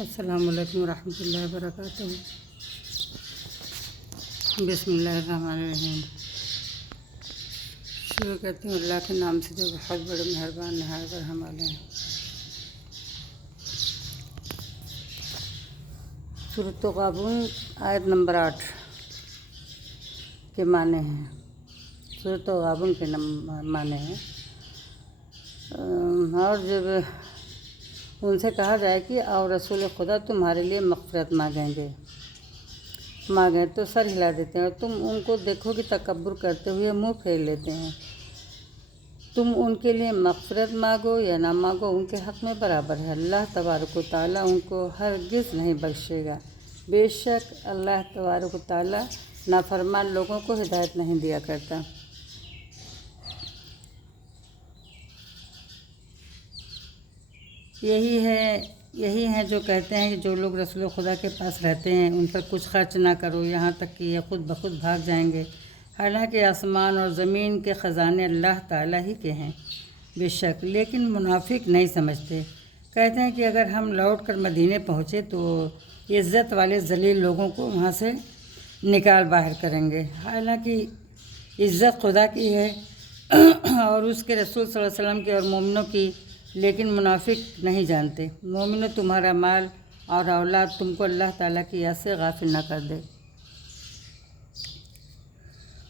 السلام علیکم ورحمۃ اللہ وبرکاتہ۔ بسم اللہ الرحمن الرحیم۔ شروع کرتی ہوں اللہ کے نام سے جو بہت بڑے مہربان نہایت رحم والے ہیں۔ سورۃ تغابن آیت نمبر 8 کے معنی ہیں۔ سورۃ تغابن کے معنی ہیں اور جب ان سے کہا جائے کہ اور رسول خدا تمہارے لیے مغفرت مانگیں تو سر ہلا دیتے ہیں، اور تم ان کو دیکھو کہ تکبر کرتے ہوئے منہ پھیر لیتے ہیں۔ تم ان کے لیے مغفرت مانگو یا نہ مانگو، ان کے حق میں برابر ہے۔ اللہ تبارک و تعالیٰ ان کو ہرگز نہیں بخشے گا۔ بے شک اللہ تبارک و تعالیٰ نافرمان لوگوں کو ہدایت نہیں دیا کرتا۔ یہی ہیں جو کہتے ہیں کہ جو لوگ رسول خدا کے پاس رہتے ہیں ان پر کچھ خرچ نہ کرو، یہاں تک کہ یہ خود بخود بھاگ جائیں گے، حالانکہ آسمان اور زمین کے خزانے اللہ تعالیٰ ہی کے ہیں۔ بے شک لیکن منافق نہیں سمجھتے، کہتے ہیں کہ اگر ہم لوٹ کر مدینے پہنچے تو عزت والے ذلیل لوگوں کو وہاں سے نکال باہر کریں گے، حالانکہ عزت خدا کی ہے اور اس کے رسول صلی اللہ علیہ وسلم کی اور مومنوں کی، لیکن منافق نہیں جانتے۔ مومنوں، تمہارا مال اور اولاد تم کو اللہ تعالیٰ کی یاد سے غافل نہ کر دے،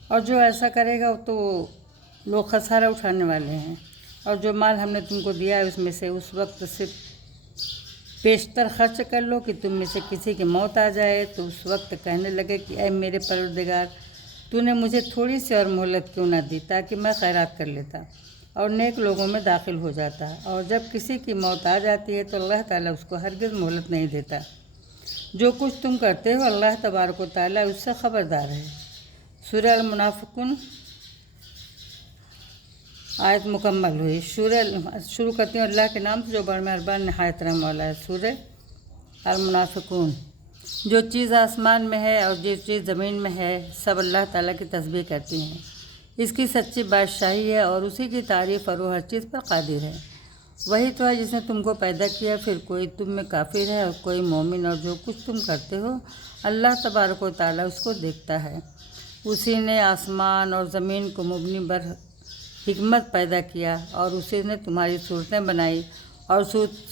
اور جو ایسا کرے گا تو لوگ خسارہ اٹھانے والے ہیں۔ اور جو مال ہم نے تم کو دیا ہے اس میں سے اس وقت سے پیشتر خرچ کر لو کہ تم میں سے کسی کی موت آ جائے تو اس وقت کہنے لگے کہ اے میرے پروردگار، تو نے مجھے تھوڑی سی اور مہلت کیوں نہ دی تاکہ میں خیرات کر لیتا اور نیک لوگوں میں داخل ہو جاتا۔ اور جب کسی کی موت آ جاتی ہے تو اللہ تعالیٰ اس کو ہرگز مہلت نہیں دیتا۔ جو کچھ تم کرتے ہو اللہ تبارک و تعالیٰ اس سے خبردار ہے۔ سورہ المنافقون آیت مکمل ہوئی۔ شروع کرتی ہوں اللہ کے نام سے جو بڑا مہربان نہایت رحم والا ہے۔ سورہ المنافقون۔ جو چیز آسمان میں ہے اور جو چیز زمین میں ہے سب اللہ تعالیٰ کی تسبیح کرتی ہیں۔ اس کی سچی بادشاہی ہے اور اسی کی تعریف اور وہ ہر چیز پر قادر ہے۔ وہی تو ہے جس نے تم کو پیدا کیا، پھر کوئی تم میں کافر ہے اور کوئی مومن، اور جو کچھ تم کرتے ہو اللہ تبارک و تعالیٰ اس کو دیکھتا ہے۔ اسی نے آسمان اور زمین کو مبنی بر حکمت پیدا کیا، اور اسی نے تمہاری صورتیں بنائی اور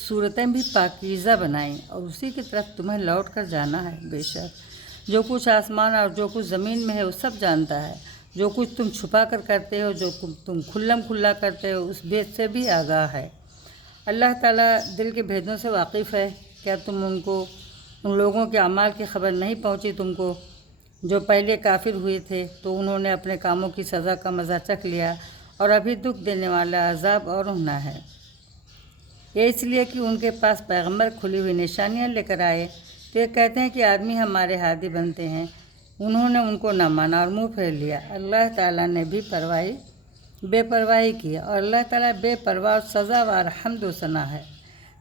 صورتیں بھی پاکیزہ بنائیں، اور اسی کی طرف تمہیں لوٹ کر جانا ہے۔ بے شک جو کچھ آسمان اور جو کچھ زمین میں ہے وہ سب جانتا ہے۔ جو کچھ تم چھپا کر کرتے ہو، جو تم کھلم کھلا کرتے ہو، اس بھید سے بھی آگاہ ہے۔ اللہ تعالیٰ دل کے بھیدوں سے واقف ہے۔ کیا تم ان لوگوں کے اعمال کی خبر نہیں پہنچی تم کو جو پہلے کافر ہوئے تھے، تو انہوں نے اپنے کاموں کی سزا کا مزہ چکھ لیا، اور ابھی دکھ دینے والا عذاب اور ہونا ہے۔ یہ اس لیے کہ ان کے پاس پیغمبر کھلی ہوئی نشانیاں لے کر آئے تو یہ کہتے ہیں کہ آدمی ہمارے ہادی بنتے ہیں۔ انہوں نے ان کو نہ مانا اور منہ پھیر لیا۔ اللہ تعالیٰ نے بھی بے پرواہی کی، اور اللہ تعالیٰ بے پرواہ اور سزاوار حمد و ثنا ہے۔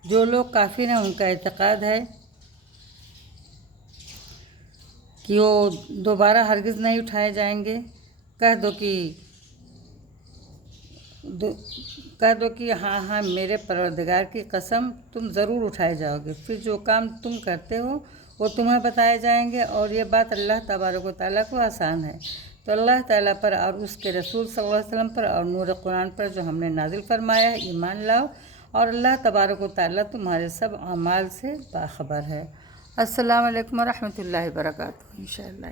جو لوگ کافر ہیں ان کا اعتقاد ہے کہ وہ دوبارہ ہرگز نہیں اٹھائے جائیں گے۔ کہہ دو کہ ہاں میرے پروردگار کی قسم تم ضرور اٹھائے جاؤ گے، پھر جو کام تم کرتے ہو وہ تمہیں بتائے جائیں گے، اور یہ بات اللہ تبارک و تعالیٰ کو آسان ہے۔ تو اللہ تعالیٰ پر اور اس کے رسول صلی اللہ علیہ وسلم پر اور نور قرآن پر جو ہم نے نازل فرمایا ہے ایمان لاؤ، اور اللہ تبارک و تعالیٰ تمہارے سب اعمال سے باخبر ہے۔ السلام علیکم ورحمۃ اللہ وبرکاتہ۔ انشاءاللہ